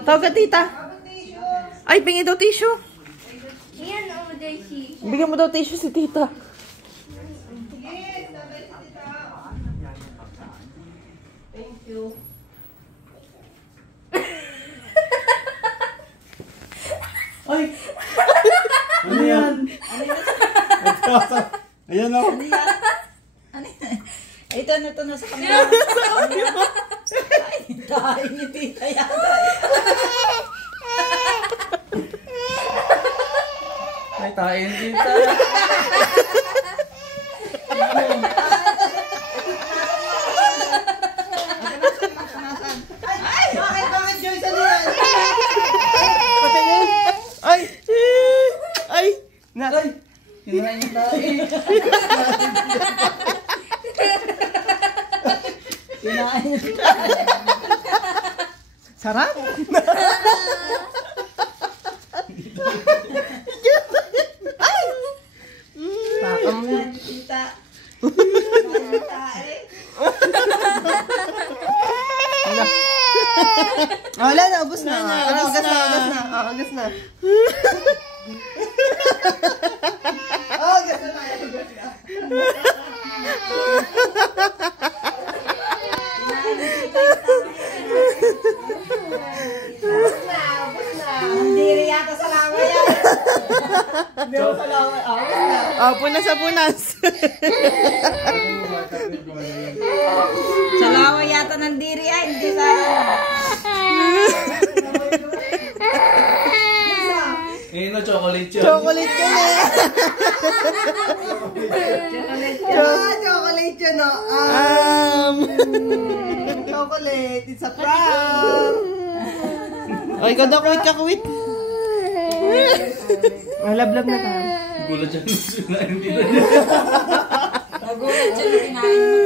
Tawag ka, tita. Ay, pingi daw tissue. Yan, Daisy. Bigyan mo daw tissue si tita. Thank you. Ay! Ano yan? Ayan o. Ano yan? Ano yan? Ito na sa kamera. Ay, tayo ni tita yata. Ay, tayo dito. Ay, bakit Joyce ano yan? Patingin. Ay! Ay! Naray! Hinahin yung tayo. Kinain na Sarap? Ay! Pakam mo. tita. Wala na, ubos na. Ugas na. Ugas na. Oh, gusto na. Hindi yata sa laway yan. Hindi ako sa laway. Oh, punas sa punas. Sa laway yata ng diri ay, hindi sa... Eh, no, chocolate yun. Chocolate yun eh. Chocolate yun, no? Chocolate, it's a prank. O, ikaw daw, kuwit. Malablab na tayo. Gulat siya. Hindi na. Nagulat siya na kinain mo.